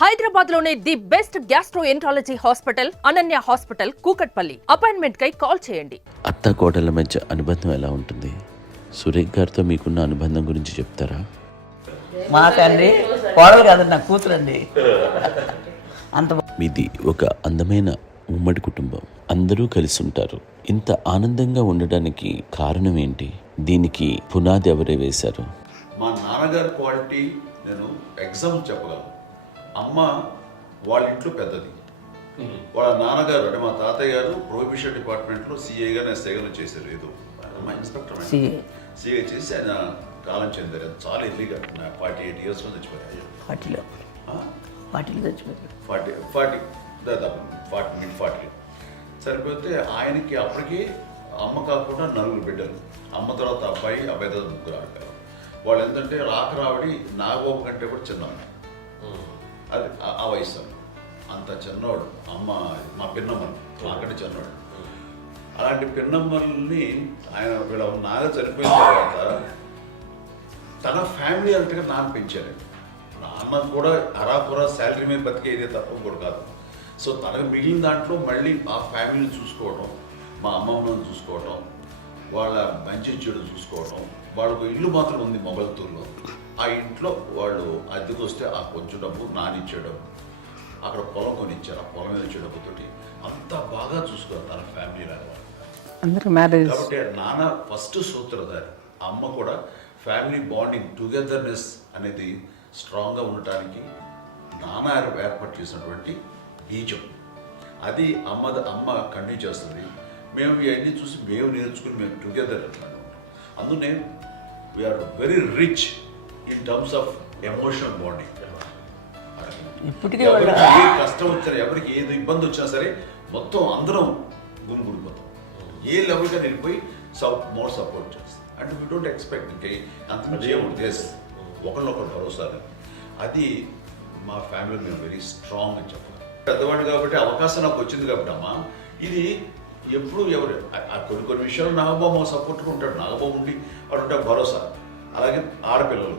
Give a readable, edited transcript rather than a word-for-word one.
హైదరాబాద్ లోనే the best gastroenterology hospital Ananya hospital Kukatpally. Appointment కై call చేయండి. అత్త కోడళ్ళ మధ్య అనుబంధం ఎలా ఉంటుంది? సురేఖ్ గారితో మీకున్న అనుబంధం గురించి చెప్తారా? మాకండి కోడలు కాదండి, నా కూతురండి. అంత మీది ఒక అందమైన ఉమ్మడి కుటుంబం, అందరూ కలిసి ఉంటారు. ఇంత ఆనందంగా ఉండడానికి కారణం ఏంటి? దీనికి పునాది ఎవరే వేశారు? మా నాన్నగారి క్వాలిటీ నేను ఎగ్జాంపుల్ చెప్పగలను. అమ్మ వాళ్ళ ఇంట్లో పెద్దది. వాళ్ళ నాన్నగారు అంటే మా తాతయ్య గారు ప్రొహిబిషన్ డిపార్ట్మెంట్లో సిఐగా ఎస్ఐగా చేశారు. ఏదో మా ఇన్స్పెక్టర్ సిఐ చేసి ఆయన కాలం చెందారు. చాలా ఎర్లీగా 48 years చచ్చిపోయారు. 40 దాదాపు 40 సరిపోతే ఆయనకి అప్పటికి అమ్మ కాకుండా 4 బిడ్డలు. అమ్మ తర్వాత అబ్బాయి తర్వాత ముగ్గురు ఆడతారు. వాళ్ళు ఏంటంటే రాకరావడి నాగబాబు కంటే కూడా చిన్నవాడు. అది ఆ వయసు అంత చిన్నవాడు. అమ్మ మా పిన్నమ్మలు నాకంటే చిన్నవాడు. అలాంటి పిన్నమ్మల్ని ఆయన వీళ్ళ నాగ చనిపోయిన తర్వాత తన ఫ్యామిలీ అంతగా నాన్న పెంచారు. నాన్న కూడా అరాపురా శాలరీ మీద బతికేదే తప్ప కూడా కాదు. సో తనకు మిగిలిన దాంట్లో మళ్ళీ ఆ ఫ్యామిలీని చూసుకోవడం, మా అమ్మమ్మను చూసుకోవడం, వాళ్ళ మంచి చెడు చూసుకోవడం. వాళ్ళకు ఇల్లు మాత్రం ఉంది మొగల్తూరులో. ఆ ఇంట్లో వాళ్ళు అద్దెకు వస్తే ఆ కొంచెం డబ్బు నానిచ్చే డబ్బు, అక్కడ పొలం కొనిచ్చారు. ఆ పొలం మీద ఇచ్చే డబ్బుతోటి అంతా బాగా చూసుకోవాలి తన ఫ్యామిలీ లాగా. కాబట్టి నాన్న ఫస్ట్ సూత్రధారి. అమ్మ కూడా ఫ్యామిలీ బాండింగ్ టుగెదర్నెస్ అనేది స్ట్రాంగ్గా ఉండటానికి నాన్న ఏర్పాటు చేసినటువంటి బీజం. అది అమ్మ కంటిన్యూ చేస్తుంది. మేము ఇవన్నీ చూసి మేము నేర్చుకుని మేము టుగెదర్ అంటున్నాను. అందునే we're very rich in terms of emotional bonding. ఎవరికి ఏ కష్టం వచ్చినా, ఎవరికి ఏది ఇబ్బంది వచ్చినా సరే మొత్తం అందరం గుమిగూడిపోతాం. ఏ లెవెల్గా వెళ్ళిపోయి మోర్ సపోర్ట్ చేస్తాం. అండ్ వీ డోంట్ ఎక్స్పెక్ట్ ఇంకే అంత చేయకూడదు. ఎస్ ఒకళ్ళొకరు భరోసా. అది మా ఫ్యామిలీ మేము వెరీ స్ట్రాంగ్ అని చెప్పాలి. పెద్దవాడిని కాబట్టి అవకాశం నాకు వచ్చింది కాబట్టి అమ్మ ఇది ఎప్పుడు ఎవరు కొన్ని విషయాలు నాగబాబు సపోర్ట్గా ఉంటాడు. నాగబాబు ఉండి వాడు ఉంటాడు భరోసా. అలాగే ఆడపిల్లలు